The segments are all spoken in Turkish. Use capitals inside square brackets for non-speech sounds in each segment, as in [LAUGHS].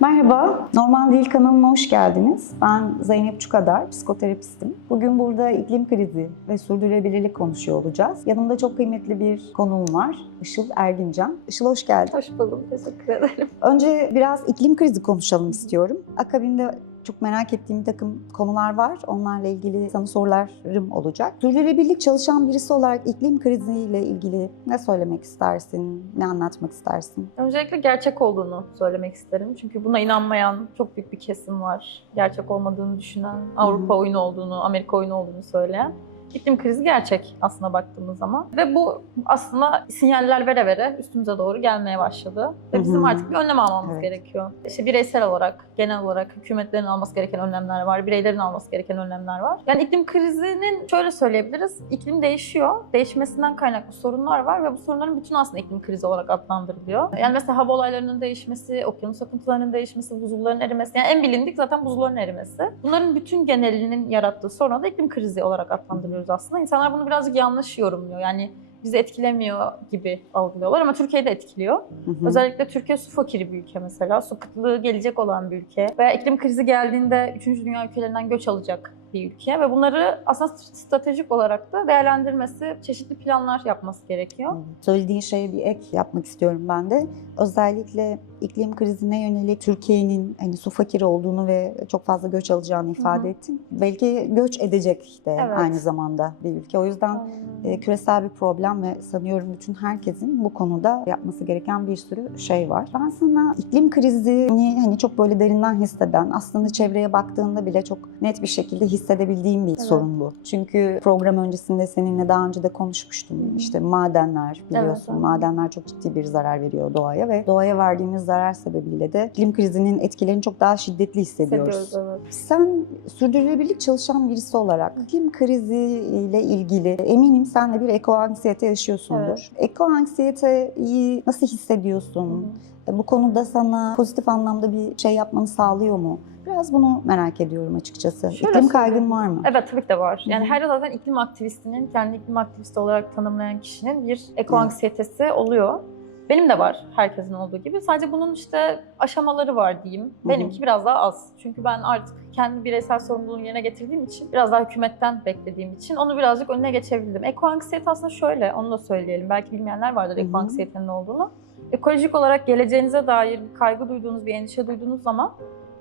Merhaba, Normal Değil kanalına hoş geldiniz. Ben Zeynep Çukadar, psikoterapistim. Bugün burada iklim krizi ve sürdürülebilirlik konuşuyor olacağız. Yanımda çok kıymetli bir konuğum var, Işıl Ergincan. Işıl hoş geldin. Hoş buldum, teşekkür ederim. Önce biraz iklim krizi konuşalım istiyorum. Akabinde çok merak ettiğim bir takım konular var. Onlarla ilgili sana sorularım olacak. Sürdürülebilirlik çalışan birisi olarak iklim kriziyle ilgili ne söylemek istersin, ne anlatmak istersin? Öncelikle gerçek olduğunu söylemek isterim. Çünkü buna inanmayan çok büyük bir kesim var. Gerçek olmadığını düşünen, Avrupa oyunu olduğunu, Amerika oyunu olduğunu söyleyen. İklim krizi gerçek aslına baktığımız zaman. Ve bu aslında sinyaller vere vere üstümüze doğru gelmeye başladı. Ve bizim artık bir önlem almamız Evet. gerekiyor. İşte bireysel olarak, genel olarak hükümetlerin alması gereken önlemler var, bireylerin alması gereken önlemler var. Yani iklim krizinin şöyle söyleyebiliriz, iklim değişiyor. Değişmesinden kaynaklı sorunlar var ve bu sorunların bütün aslında iklim krizi olarak adlandırılıyor. Yani mesela hava olaylarının değişmesi, okyanus akıntılarının değişmesi, buzulların erimesi, yani en bilindik zaten buzulların erimesi. Bunların bütün genelinin yarattığı soruna da iklim krizi olarak adlandırıyoruz aslında. İnsanlar bunu birazcık yanlış yorumluyor. Yani bizi etkilemiyor gibi algılıyorlar ama Türkiye'yi de etkiliyor. Hı hı. Özellikle Türkiye su fakiri bir ülke mesela. Su kıtlığı gelecek olan bir ülke. Veya iklim krizi geldiğinde 3. dünya ülkelerinden göç alacak bir ülke. Ve bunları aslında stratejik olarak da değerlendirmesi, çeşitli planlar yapması gerekiyor. Söylediğin şeye bir ek yapmak istiyorum ben de. Özellikle iklim krizine yönelik Türkiye'nin hani su fakiri olduğunu ve çok fazla göç alacağını ifade Hı hı. ettin. Belki göç edecek de Evet. aynı zamanda bir ülke. O yüzden e, küresel bir problem ve sanıyorum bütün herkesin bu konuda yapması gereken bir sürü şey var. Ben sana iklim krizini hani çok böyle derinden hisseden, aslında çevreye baktığında bile çok net bir şekilde hissedebildiğim bir sorun bu. Çünkü program öncesinde seninle daha önce de konuşmuştum. İşte madenler biliyorsun. evet. Madenler çok ciddi bir zarar veriyor doğaya ve doğaya verdiğimiz zarar sebebiyle de iklim krizinin etkilerini çok daha şiddetli hissediyoruz. Hissediyoruz evet. Sen sürdürülebilirlik çalışan birisi olarak iklim kriziyle ilgili eminim sen de bir eko anksiyete yaşıyorsundur. Evet. Eko anksiyeteyi nasıl hissediyorsun? Bu konuda sana pozitif anlamda bir şey yapmanı sağlıyor mu? Biraz bunu merak ediyorum açıkçası. Şöyle İklim kaygın var mı? Evet tabii ki de var. Yani her zaten iklim aktivistinin, kendi iklim aktivisti olarak tanımlayan kişinin bir eko anksiyetesi oluyor. Benim de var herkesin olduğu gibi. Sadece bunun işte aşamaları var diyeyim. Benimki biraz daha az. Çünkü ben artık kendi bireysel sorumluluğumu yerine getirdiğim için, biraz daha hükümetten beklediğim için onu birazcık önüne geçebildim. Eko anksiyete aslında şöyle, onu da söyleyelim. Belki bilmeyenler vardır Hı hı. eko anksiyetenin ne olduğunu. Ekolojik olarak geleceğinize dair bir kaygı duyduğunuz, bir endişe duyduğunuz zaman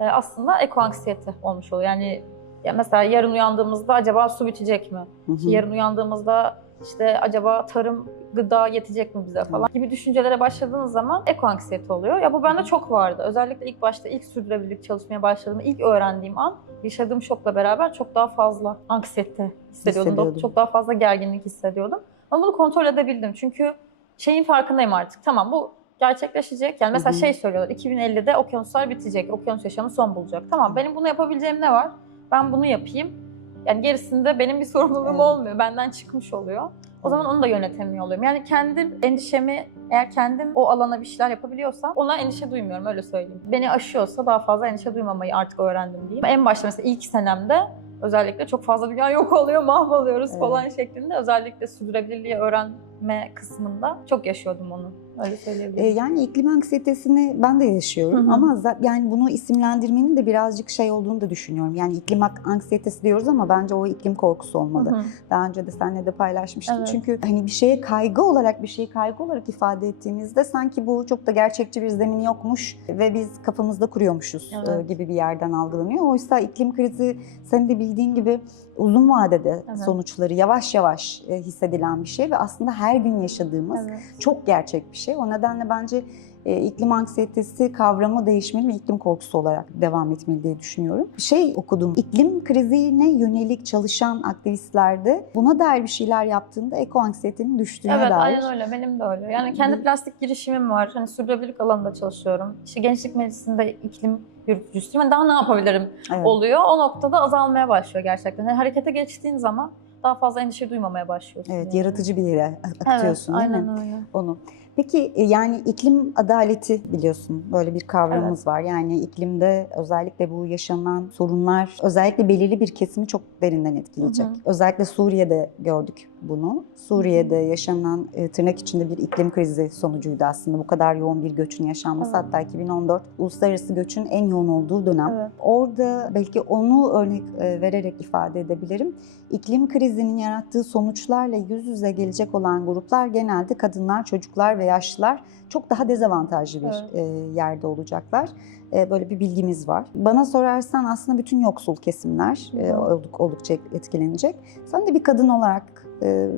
e, aslında eko anksiyete olmuş oluyor. Yani ya mesela yarın uyandığımızda acaba su bitecek mi? Hı hı. İşte yarın uyandığımızda işte acaba tarım, gıda yetecek mi bize falan gibi düşüncelere başladığınız zaman eko anksiyete oluyor. Ya bu bende çok vardı. Özellikle ilk başta ilk sürdürülebilirlik çalışmaya başladığım, ilk öğrendiğim an yaşadığım şokla beraber çok daha fazla anksiyete hissediyordum. Hissediyordum. Çok daha fazla gerginlik hissediyordum. Ama bunu kontrol edebildim. Çünkü şeyin farkındayım artık. Tamam bu gerçekleşecek. Yani mesela şey söylüyorlar 2050'de okyanuslar bitecek. Okyanus yaşamı son bulacak. Tamam benim bunu yapabileceğim ne var? Ben bunu yapayım. Yani gerisinde benim bir sorumluluğum Evet. olmuyor. Benden çıkmış oluyor. O zaman onu da yönetemiyor oluyorum. Yani kendim endişemi eğer kendim o alana bir şeyler yapabiliyorsam ona endişe duymuyorum öyle söyleyeyim. Beni aşıyorsa daha fazla endişe duymamayı artık öğrendim diyeyim. En başta mesela ilk senemde özellikle çok fazla dünya yok oluyor, [LAUGHS] mahvoluyoruz Evet. falan şeklinde özellikle sürdürülebilirliği öğrenme kısmında çok yaşıyordum onu. Öyle E, yani iklim anksiyetesini ben de yaşıyorum Hı hı. ama yani bunu isimlendirmenin de birazcık şey olduğunu da düşünüyorum. Yani iklim anksiyetesi diyoruz ama bence o iklim korkusu olmalı. Hı hı. Daha önce de seninle de paylaşmıştım. Evet. Çünkü hani bir şeye kaygı olarak bir şeyi kaygı olarak ifade ettiğimizde sanki bu çok da gerçekçi bir zemini yokmuş ve biz kafamızda kuruyormuşuz Evet. e, gibi bir yerden algılanıyor. Oysa iklim krizi senin de bildiğin gibi uzun vadede Evet. sonuçları yavaş yavaş e, hissedilen bir şey ve aslında her gün yaşadığımız Evet. çok gerçek bir şey. O nedenle bence e, iklim anksiyetesi kavramı değişmeli ve iklim korkusu olarak devam etmeli diye düşünüyorum. Şey okudum, iklim krizine yönelik çalışan aktivistlerde buna dair bir şeyler yaptığında eko anksiyetenin düştüğüne Evet dair. aynen öyle benim de öyle. Yani kendi plastik girişimim var. Hani sürdürülebilirlik alanında çalışıyorum. İşte Gençlik Meclisi'nde iklim yürütücüsüyüm. Yani daha ne yapabilirim Evet. oluyor. O noktada azalmaya başlıyor gerçekten. Yani harekete geçtiğin zaman daha fazla endişe duymamaya başlıyorsun. Evet, yani. yaratıcı bir yere Evet, akıtıyorsun değil aynen mi? öyle. Onu. Peki e, yani iklim adaleti biliyorsun böyle bir kavramımız var. Yani iklimde özellikle bu yaşanan sorunlar özellikle belirli bir kesimi çok derinden etkileyecek. Hı hı. Özellikle Suriye'de gördük bunu. Suriye'de yaşanan e, tırnak içinde bir iklim krizi sonucuydu aslında. Bu kadar yoğun bir göçün yaşanması. Evet. Hatta 2014 uluslararası göçün en yoğun olduğu dönem. Evet. Orada belki onu örnek e, vererek ifade edebilirim. İklim krizinin yarattığı sonuçlarla yüz yüze gelecek olan gruplar genelde kadınlar, çocuklar ve yaşlılar çok daha dezavantajlı bir Evet. e, yerde olacaklar. E, Böyle bir bilgimiz var. Bana sorarsan aslında bütün yoksul kesimler e, oldukça etkilenecek. Sen de bir kadın olarak e,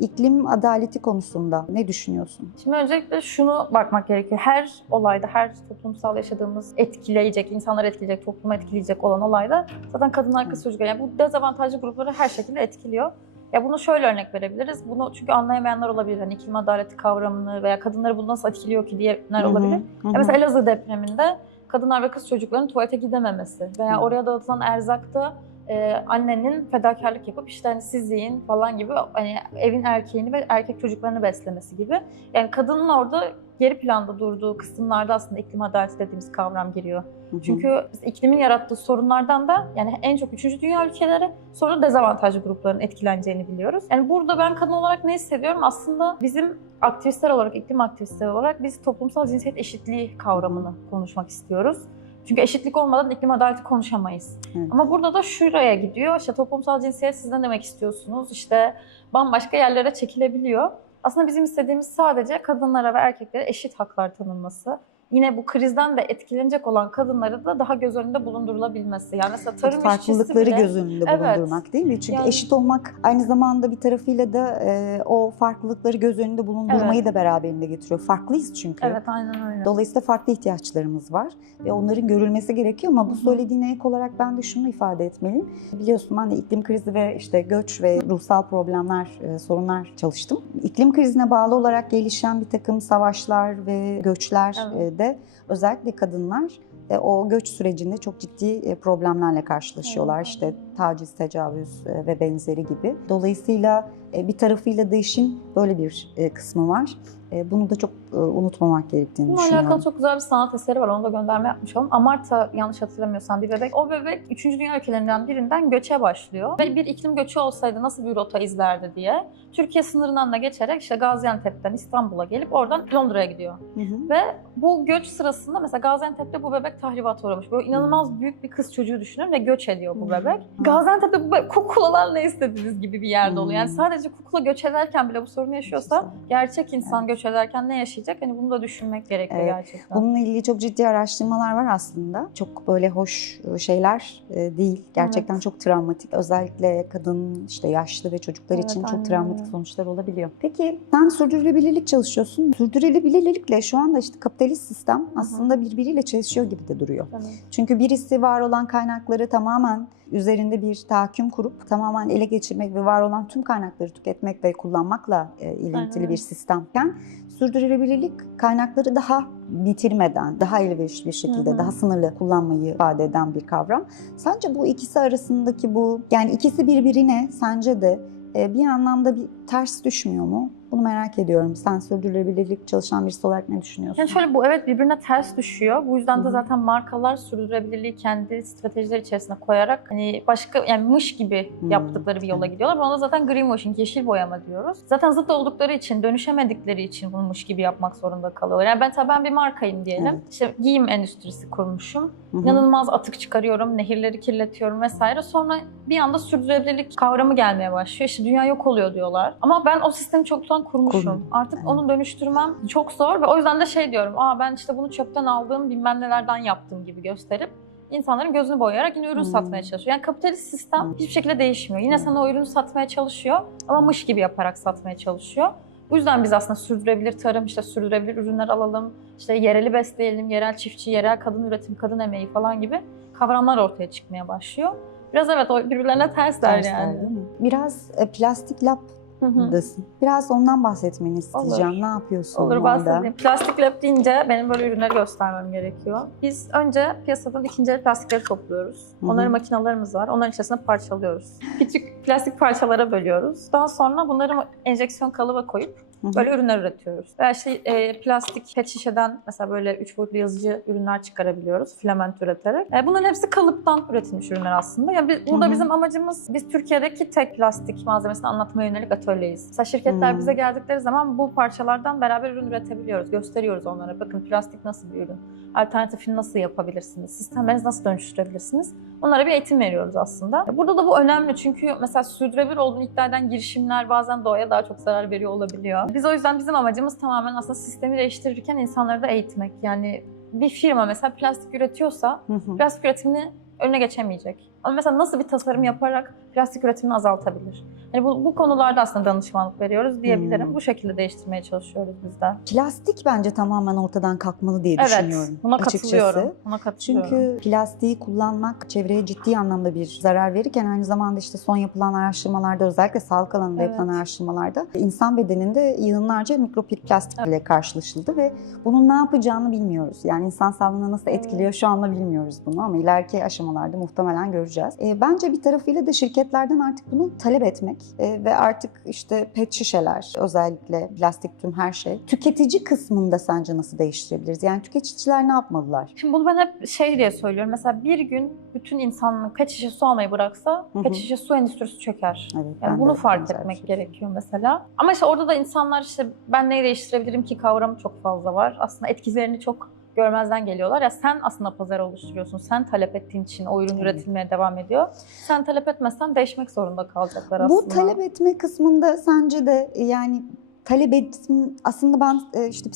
iklim adaleti konusunda ne düşünüyorsun? Şimdi öncelikle şunu bakmak gerekiyor. Her olayda, her toplumsal yaşadığımız etkileyecek, insanları etkileyecek, toplumu etkileyecek olan olayda zaten kadınlar, kız çocuklar. Yani bu dezavantajlı grupları her şekilde etkiliyor. Ya bunu şöyle örnek verebiliriz. Bunu çünkü anlayamayanlar olabilir. Hani iklim adaleti kavramını veya kadınları bu nasıl etkiliyor ki diyenler olabilir. hı hı. Ya mesela Elazığ depreminde kadınlar ve kız çocukların tuvalete gidememesi veya oraya dağıtılan erzakta e, annenin fedakarlık yapıp işte hani siz yiyin falan gibi hani evin erkeğini ve erkek çocuklarını beslemesi gibi. Yani kadının orada geri planda durduğu kısımlarda aslında iklim adaleti dediğimiz kavram giriyor. Hı hı. Çünkü iklimin yarattığı sorunlardan da yani en çok 3. dünya ülkeleri sonra dezavantajlı grupların etkileneceğini biliyoruz. Yani burada ben kadın olarak ne hissediyorum? Aslında bizim aktivistler olarak, iklim aktivistleri olarak biz toplumsal cinsiyet eşitliği kavramını konuşmak istiyoruz. Çünkü eşitlik olmadan iklim adaleti konuşamayız. Evet. Ama burada da şuraya gidiyor. İşte toplumsal cinsiyet siz ne demek istiyorsunuz? İşte bambaşka yerlere çekilebiliyor. Aslında bizim istediğimiz sadece kadınlara ve erkeklere eşit haklar tanınması. Yine bu krizden de etkilenecek olan kadınları da daha göz önünde bulundurulabilmesi. Yani mesela tarım farklılıkları bile... göz önünde Evet. bulundurmak değil mi? Çünkü Yani- eşit olmak aynı zamanda bir tarafıyla da e, o farklılıkları göz önünde bulundurmayı da beraberinde getiriyor. Farklıyız çünkü. Evet aynen öyle. Dolayısıyla farklı ihtiyaçlarımız var ve onların görülmesi gerekiyor ama bu söylediğine ek olarak ben de şunu ifade etmeliyim. Biliyorsun ben de iklim krizi ve işte göç ve ruhsal problemler, e, sorunlar çalıştım. İklim krizine bağlı olarak gelişen bir takım savaşlar ve göçler Evet. e, de özellikle kadınlar e, o göç sürecinde çok ciddi e, problemlerle karşılaşıyorlar. Evet. İşte taciz, tecavüz e, ve benzeri gibi. Dolayısıyla bir tarafıyla da işin böyle bir e, kısmı var. E, Bunu da çok e, unutmamak gerektiğini Bununla düşünüyorum. alakalı çok güzel bir sanat eseri var. Onu da gönderme yapmış olalım. Amarta yanlış hatırlamıyorsam bir bebek. O bebek 3. Dünya ülkelerinden birinden göçe başlıyor. Ve bir iklim göçü olsaydı nasıl bir rota izlerdi diye. Türkiye sınırından da geçerek işte Gaziantep'ten İstanbul'a gelip oradan Londra'ya gidiyor. Hı hı. Ve bu göç sırasında mesela Gaziantep'te bu bebek tahribata uğramış. Böyle inanılmaz büyük bir kız çocuğu düşünün ve göç ediyor bu bebek. Hmm. Gaziantep'te bu bebek kuklalar ne istediğiniz gibi bir yerde oluyor. Yani Hmm. Sadece kukla göç ederken bile bu sorunu yaşıyorsa gerçek insan Evet. göç ederken ne yaşayacak? Hani bunu da düşünmek gerekiyor Evet. gerçekten. Bununla ilgili çok ciddi araştırmalar var aslında. Çok böyle hoş şeyler e, değil. Gerçekten çok travmatik. Özellikle kadın, işte yaşlı ve çocuklar Evet, için çok travmatik sonuçlar olabiliyor. Peki sen sürdürülebilirlik çalışıyorsun. Sürdürülebilirlikle şu anda işte kapitalist sistem aslında birbiriyle çelişiyor gibi de duruyor. Evet. Çünkü birisi var olan kaynakları tamamen üzerinde bir tahakküm kurup tamamen ele geçirmek ve var olan tüm kaynakları tüketmek ve kullanmakla e, ilintili Aynen. bir sistemken sürdürülebilirlik kaynakları daha bitirmeden, daha elverişli bir şekilde, Hı hı. daha sınırlı kullanmayı ifade eden bir kavram. Sence bu ikisi arasındaki bu, yani ikisi birbirine sence de e, bir anlamda bir ters düşmüyor mu? Bunu merak ediyorum. Sen sürdürülebilirlik çalışan birisi olarak ne düşünüyorsun? Yani şöyle bu evet birbirine ters düşüyor. Bu yüzden de zaten markalar sürdürülebilirliği kendi stratejiler içerisine koyarak hani başka yani mış gibi yaptıkları bir yola gidiyorlar. Da zaten greenwashing, yeşil boyama diyoruz. Zaten zıt oldukları için, dönüşemedikleri için bunu mış gibi yapmak zorunda kalıyorlar. Yani ben tabii ben bir markayım diyelim. Evet. İşte giyim endüstrisi kurmuşum. Hı hı. İnanılmaz atık çıkarıyorum, nehirleri kirletiyorum vesaire. Sonra bir anda sürdürülebilirlik kavramı gelmeye başlıyor. İşte dünya yok oluyor diyorlar. Ama ben o sistemi çoktan kurmuşum. Kurmuş. Artık Evet. onu dönüştürmem çok zor ve o yüzden de şey diyorum. Aa ben işte bunu çöpten aldığım bilmem nelerden yaptığım gibi gösterip insanların gözünü boyayarak yine ürün Hmm. satmaya çalışıyor. Yani kapitalist sistem Hmm. hiçbir şekilde değişmiyor. Yine Hmm. sana o ürünü satmaya çalışıyor ama mış gibi yaparak satmaya çalışıyor. Bu yüzden biz aslında sürdürülebilir tarım, işte sürdürülebilir ürünler alalım, işte yereli besleyelim, yerel çiftçi, yerel kadın üretim, kadın emeği falan gibi kavramlar ortaya çıkmaya başlıyor. Biraz evet birbirlerine tersler Tersler, yani. değil mi? Biraz e, plastik lab Hı hı. Dasın. Biraz ondan bahsetmeni isteyeceğim. Ne yapıyorsun Olur bahsedeyim. Plastik lab deyince benim böyle ürünleri göstermem gerekiyor. Biz önce piyasadan ikinci el plastikleri topluyoruz. Hı hı. Onların makinalarımız var. Onların içerisine parçalıyoruz. Küçük plastik parçalara bölüyoruz. Daha sonra bunları enjeksiyon kalıba koyup. Böyle ürünler üretiyoruz. Veya işte e, plastik pet şişeden mesela böyle üç boyutlu yazıcı ürünler çıkarabiliyoruz filament üreterek. E, bunların hepsi kalıptan üretilmiş ürünler aslında. Yani biz, burada Hı hı. bizim amacımız biz Türkiye'deki tek plastik malzemesini anlatmaya yönelik atölyeyiz. Mesela şirketler Hı. bize geldikleri zaman bu parçalardan beraber ürün üretebiliyoruz. Gösteriyoruz onlara. Bakın plastik nasıl bir ürün? Alternatifini nasıl yapabilirsiniz? Sistemlerinizi nasıl dönüştürebilirsiniz? Onlara bir eğitim veriyoruz aslında. Burada da bu önemli çünkü mesela sürdürülebilir olduğunu iddia eden girişimler bazen doğaya daha çok zarar veriyor olabiliyor. Biz o yüzden bizim amacımız tamamen aslında sistemi değiştirirken insanları da eğitmek. Yani bir firma mesela plastik üretiyorsa Hı hı. plastik üretimini önüne geçemeyecek. Ama mesela nasıl bir tasarım yaparak plastik üretimini azaltabilir? Yani bu, bu konularda aslında danışmanlık veriyoruz diyebilirim. Hmm. Bu şekilde değiştirmeye çalışıyoruz biz de. Plastik bence tamamen ortadan kalkmalı diye Evet, düşünüyorum. buna açıkçası. katılıyorum. Buna katılıyorum. Çünkü plastiği kullanmak çevreye ciddi anlamda bir zarar verirken aynı zamanda işte son yapılan araştırmalarda özellikle sağlık alanında Evet. yapılan araştırmalarda insan bedeninde yığınlarca mikroplastik ile karşılaşıldı ve bunun ne yapacağını bilmiyoruz. Yani insan sağlığına nasıl Evet. etkiliyor şu anda bilmiyoruz bunu ama ileriki aşamalarda muhtemelen göreceğiz. E, bence bir tarafıyla da şirketlerden artık bunu talep etmek e, ve artık işte pet şişeler özellikle plastik tüm her şey tüketici kısmında sence nasıl değiştirebiliriz? Yani tüketiciler ne yapmalılar? Şimdi bunu ben hep şey diye söylüyorum. Mesela bir gün bütün insanlık pet şişe su almayı bıraksa Hı hı. pet şişe su endüstrisi çöker. Evet, Yani bunu fark etmek şey. gerekiyor mesela. Ama işte orada da insanlar işte ben neyi değiştirebilirim ki kavramı çok fazla var. Aslında etkilerini çok görmezden geliyorlar. Ya sen aslında pazarı oluşturuyorsun. Sen talep ettiğin için o ürün Evet. üretilmeye devam ediyor. Sen talep etmezsen değişmek zorunda kalacaklar Bu aslında. talep etme kısmında sence de e, yani talep ettim aslında ben e, işte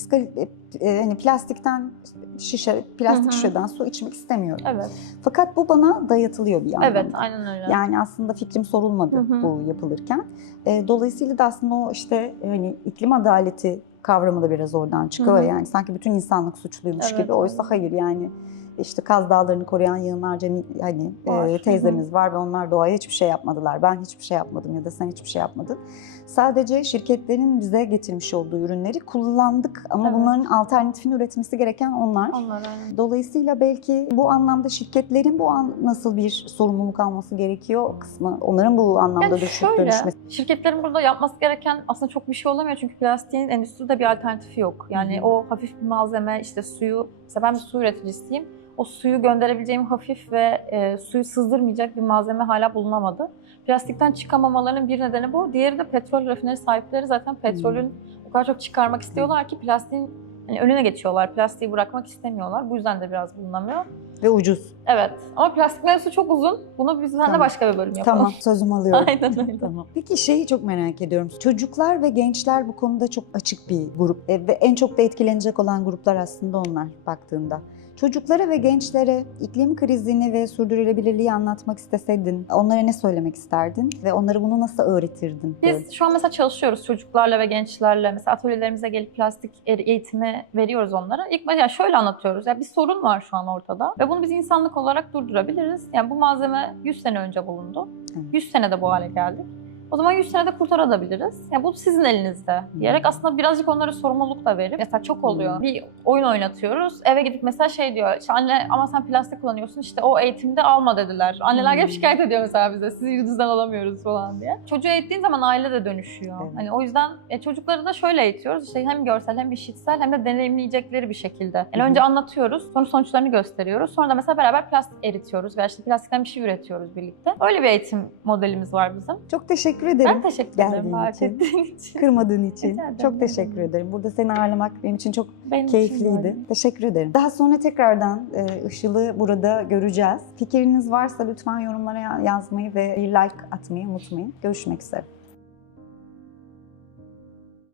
e, hani plastikten şişe plastik Hı hı. şişeden su içmek istemiyorum. Evet. Fakat bu bana dayatılıyor bir yandan. Evet, aynen öyle. Yani aslında fikrim sorulmadı Hı hı. bu yapılırken. Dolayısıyla da aslında o işte hani iklim adaleti kavramı da biraz oradan çıkıyor. Hı hı. Yani sanki bütün insanlık suçluymuş Evet, gibi. Oysa hayır yani işte Kaz Dağları'nı koruyan yığınlarca ni- hani e, Var. Hı. teyzemiz var ve onlar doğaya hiçbir şey yapmadılar. Ben hiçbir şey yapmadım ya da sen hiçbir şey yapmadın. Sadece şirketlerin bize getirmiş olduğu ürünleri kullandık ama Evet. bunların alternatifini üretmesi gereken onlar. Onlar aynen. Dolayısıyla belki bu anlamda şirketlerin bu an nasıl bir sorumluluk alması gerekiyor kısmı, onların bu anlamda Yani düş- şöyle, dönüşmesi. şirketlerin burada yapması gereken aslında çok bir şey olamıyor çünkü plastiğin endüstride bir alternatifi yok. Yani hı. o hafif bir malzeme, işte suyu, mesela ben bir su üreticisiyim. O suyu gönderebileceğim hafif ve e, suyu sızdırmayacak bir malzeme hala bulunamadı. Plastikten çıkamamalarının bir nedeni bu. Diğeri de petrol rafineri sahipleri zaten petrolün o kadar çok çıkarmak istiyorlar ki plastiğin hani önüne geçiyorlar. Plastiği bırakmak istemiyorlar. Bu yüzden de biraz bulunamıyor. Ve ucuz. Evet. Ama plastik mevzusu çok uzun. Bunu biz Tamam. başka bir bölüm yapalım. Tamam, sözümü alıyorum. [LAUGHS] Aynen öyle. Tamam. Peki şeyi çok merak ediyorum. Çocuklar ve gençler bu konuda çok açık bir grup E, ve en çok da etkilenecek olan gruplar aslında onlar baktığında. Çocuklara ve gençlere iklim krizini ve sürdürülebilirliği anlatmak isteseydin, onlara ne söylemek isterdin ve onlara bunu nasıl öğretirdin? Biz şu an mesela çalışıyoruz çocuklarla ve gençlerle. Mesela atölyelerimize gelip plastik e- eğitimi veriyoruz onlara. İlk yani şöyle anlatıyoruz. Ya bir sorun var şu an ortada ve bunu biz insanlık olarak durdurabiliriz. Yani bu malzeme 100 sene önce bulundu. Evet. 100 senede bu hale geldik. O zaman 100 senede kurtarabiliriz. Yani bu sizin elinizde diyerek aslında birazcık onlara sorumluluk da verip mesela çok oluyor. Bir oyun oynatıyoruz. Eve gidip mesela şey diyor. İşte anne ama sen plastik kullanıyorsun. İşte o eğitimde alma dediler. Anneler hep şikayet ediyor mesela bize. Sizi yüzünüzden alamıyoruz falan diye. Çocuğu eğittiğin zaman aile de dönüşüyor. Evet. Hani o yüzden e, çocukları da şöyle eğitiyoruz. İşte hem görsel hem işitsel hem de deneyimleyecekleri bir şekilde. Yani önce anlatıyoruz. Sonra sonuçlarını gösteriyoruz. Sonra da mesela beraber plastik eritiyoruz. Veya işte plastikten bir şey üretiyoruz birlikte. Öyle bir eğitim modelimiz var bizim. Çok teşekkür ederim. Ben teşekkür ederim davet için. ettiğin için. Kırmadığın için. Çok teşekkür ederim. Burada seni ağırlamak benim için çok Benim için keyifliydi. böyle. Teşekkür ederim. Daha sonra tekrardan e, Işıl'ı burada göreceğiz. Fikriniz varsa lütfen yorumlara ya- yazmayı ve bir like atmayı unutmayın. Görüşmek üzere.